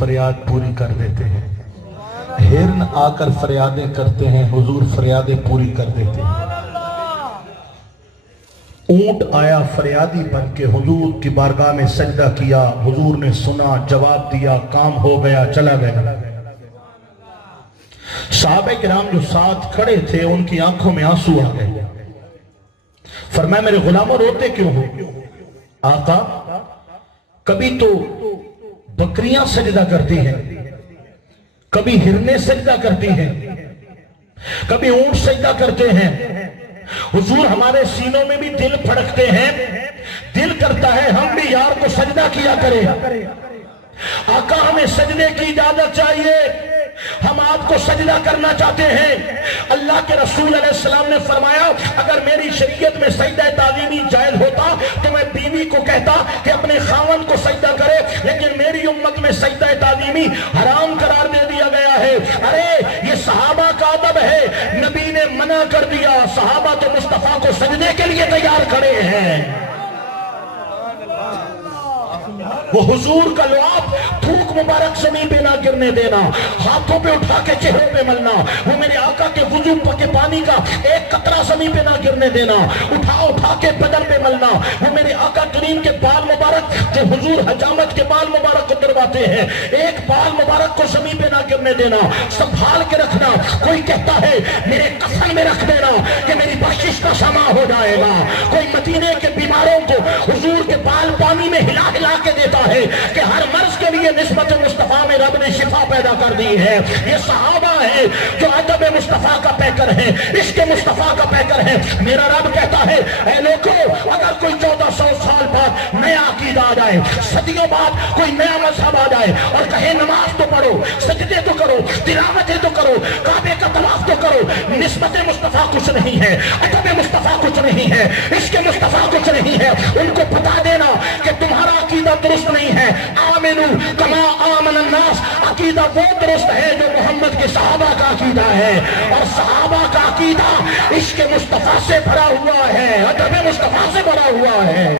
फरियाद पूरी कर देते हैं। हिरन आकर फरियादें करते हैं, हुजूर फरियादें पूरी कर देते हैं। ऊंट आया फरियादी बन के हुजूर की बारगाह में सजदा किया, हुजूर ने सुना, जवाब दिया, काम हो गया, चला गया। सहाबे किराम जो साथ खड़े थे उनकी आंखों में आंसू आ गए। फरमाया मेरे गुलामों रोते क्यों हो? आका, कभी तो बकरियां सजदा करती हैं, कभी हिरने सजदा करती हैं, कभी ऊंट सजदा करते हैं। हुजूर हमारे सीनों में भी दिल फड़कते हैं, दिल करता है हम भी यार को सजदा किया करें। आका हमें सजदे की इजाजत चाहिए, हम आपको सजदा करना चाहते हैं। अल्लाह के रसूल अलैहिस्सलाम ने फरमाया अगर मेरी शरीयत में सजदा ताज़ीमी जायज होता तो मैं बीवी को कहता कि अपने खावन को सजदा करे, लेकिन मेरी उम्मत में सजदा ताज़ीमी हराम करार दे दिया गया है। अरे ये सहाबा का अदब है, नबी ने मना कर दिया, सहाबा तो मुस्तफा को सजदे के लिए तैयार खड़े हैं। वो हुजूर का लुआब थूक मुबारक ज़मीन पे ना गिरने देना, हाथों पे उठा के चेहरे पे मलना, वो मेरे आका के वुजू के पानी का एक कतरा ज़मीन पे ना गिरने देना, उठा उठा के बदन पे मलना, वो मेरे आका करीम के बाल मुबारक जो हुजूर हजामत के बाल मुबारक को दरवाते हैं, एक बाल मुबारक को ज़मीन पे ना गिरने देना, संभाल के रखना। कोई कहता है मेरे कफन में रख देना कि मेरी बख्शिश का समा हो जाएगा। कोई मदीने के बीमारों को हुजूर के बाल पानी में हिला हिला के देता है कि हर मर्ज के लिए निस्बत मुस्तफा में रब ने शिफा पैदा कर दी है। ये सहाबा है जो अदब मुस्तफा का पैकर है, इश्क मुस्तफा का पैकर है। मेरा रब कहता है ऐ लोगों, अगर कोई 1400 साल बाद नया अकीदा आ जाए, सदियों बाद कोई नया मजहब आ जाए और कहे नमाज तो पढ़ो, सजदे तो करो, तिलावतें तो करो, काबे का तवाफ तो करो, निस्बत मुस्तफा कुछ नहीं है, अदब मुस्तफा कुछ नहीं है, इश्क मुस्तफा कुछ नहीं है, उनको बता देना कि तुम्हारा अकीदा दुरुस्त नहीं है। आमिनू कमा आमन अन्नास, अकीदा वो दुरुस्त है जो मोहम्मद के सहाबा का अकीदा है, और सहाबा का अकीदा इश्क मुस्तफा से भरा हुआ है, अदब मुस्तफा से भरा हुआ है।